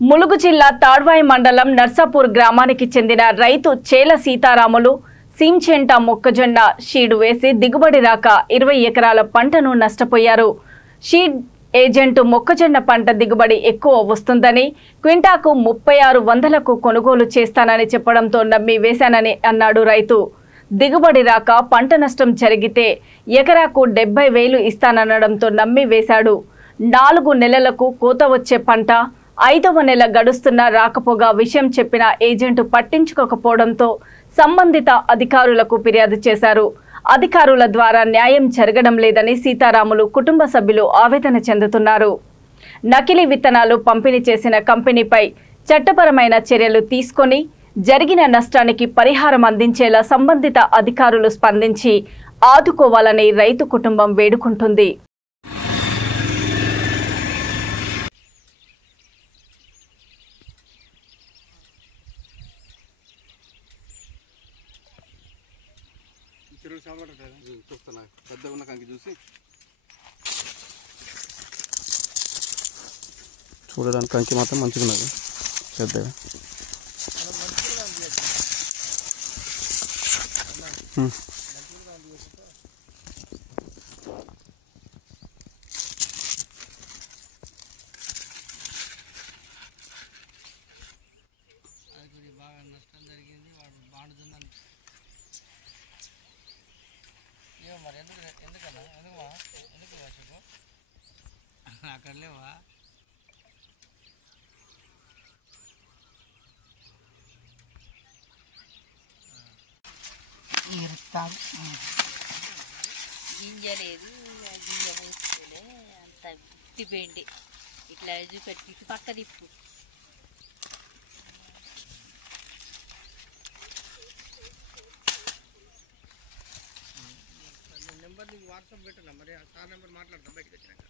ములుగు జిల్లా తాడ్వాయి మండలం నర్సాపూర్ గ్రామానికి చెందిన రైతు చేల సీతారాములు సీంచెంట మొక్కజొన్న షీడ్ వేసి దిగుబడి రాక 20 ఎకరాల పంటను నష్టపోయారు. షీడ్ ఏజెంట్ మొక్కజొన్న పంట దిగుబడి ఎక్కువ వస్తుందని క్వింటాకు 3600కు కొనుగోలు చేస్తానని చెప్పడంతో నమ్మి వేశానని అన్నాడు రైతు. దిగుబడి రాక పంట నష్టం జరిగితే ఎకరాకు 70,000 ఇస్తాననడంతో నమ్మి వేశాడు. 4 నెలలకు కోత వచ్చే పంట 5వ నెల గడుస్తున్నా రాకపోగా విషయం చెప్పిన ఏజెంట్ పట్టించుకోకపోవడంతో సంబంధిత అధికారులకు ఫిర్యాదు చేశారు. అధికారుల ద్వారా న్యాయం జరగడం లేదని సీతారాములు కుటుంబ సభ్యులు ఆవేదన చెందుతున్నారు. నకిలీ విత్తనాలు పంపిణీ చేసిన కంపెనీపై చట్టపరమైన చర్యలు తీసుకొని జరిగిన నష్టానికి పరిహారం అందించేలా సంబంధిత అధికారులు స్పందించి ఆదుకోవాలని రైతు కుటుంబం వేడుకుంటుంది. చూస్తున్నా పెద్దగా ఉన్న కంకి చూసి చూడడానికి కంకి మాత్రం మంచిగా ఉన్నది పెద్దగా. బాగా నష్టం జరిగింది. వాడు బాగుంటుందని మరి ఎందుకన్నా ఎందుకు వర్షకు అక్కడ లేవా? గింజ లేదు, గింజ పోస్తేనే అంత తిప్పిపోయింది. ఇట్లా చూపెట్టి ఇటు పక్క తిప్పు. నెంబర్ నీకు వాట్సాప్ పెట్టినా, మరి ఆ సార్ నెంబర్ మాట్లాడతాం బయటకు వచ్చినాక.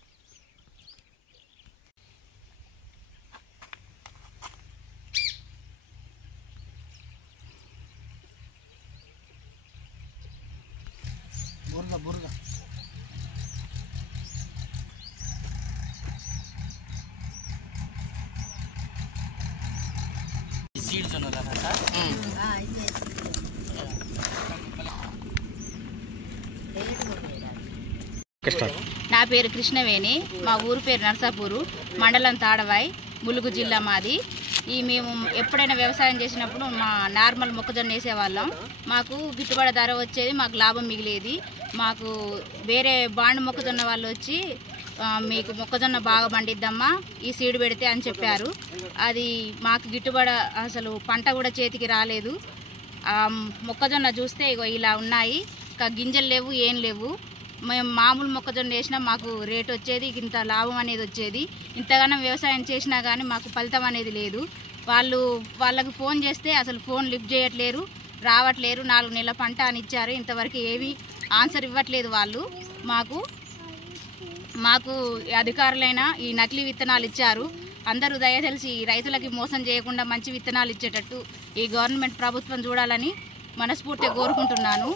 బురద సీడ్స్ ఉన్నదా? నా పేరు కృష్ణవేణి, మా ఊరు పేరు నర్సాపూరు, మండలం తాడవాయి, ములుగు జిల్లా మాది. మేము ఎప్పుడైనా వ్యవసాయం చేసినప్పుడు మా నార్మల్ మొక్కజొన్న వేసేవాళ్ళం. మాకు గిట్టుబాటు ధర వచ్చేది, మాకు లాభం మిగిలేది. మాకు వేరే బాండ్ మొక్కజొన్న వాళ్ళు వచ్చి మీకు మొక్కజొన్న బాగా పండిద్దమ్మా ఈ సీడ్ పెడితే అని చెప్పారు. అది మాకు గిట్టుబాటు అసలు పంట కూడా చేతికి రాలేదు. మొక్కజొన్న చూస్తే ఇగో ఇలా ఉన్నాయి, గింజలు లేవు, ఏం లేవు. మేము మామూలు మొక్కజొన్న వేసినా మాకు రేట్ వచ్చేది, ఇంత లాభం అనేది వచ్చేది. ఇంతగానో వ్యవసాయం చేసినా కానీ మాకు ఫలితం అనేది లేదు. వాళ్ళకు ఫోన్ చేస్తే అసలు ఫోన్ లిఫ్ట్ చేయట్లేరు, రావట్లేరు. 4 నెలల పంట అని ఇచ్చారు, ఇంతవరకు ఏవి ఆన్సర్ ఇవ్వట్లేదు వాళ్ళు. మాకు అధికారులైన ఈ నకిలీ విత్తనాలు ఇచ్చారు. అందరూ దయతెలిసి రైతులకి మోసం చేయకుండా మంచి విత్తనాలు ఇచ్చేటట్టు ఈ గవర్నమెంట్ ప్రభుత్వం చూడాలని మనస్ఫూర్తిగా కోరుకుంటున్నాను.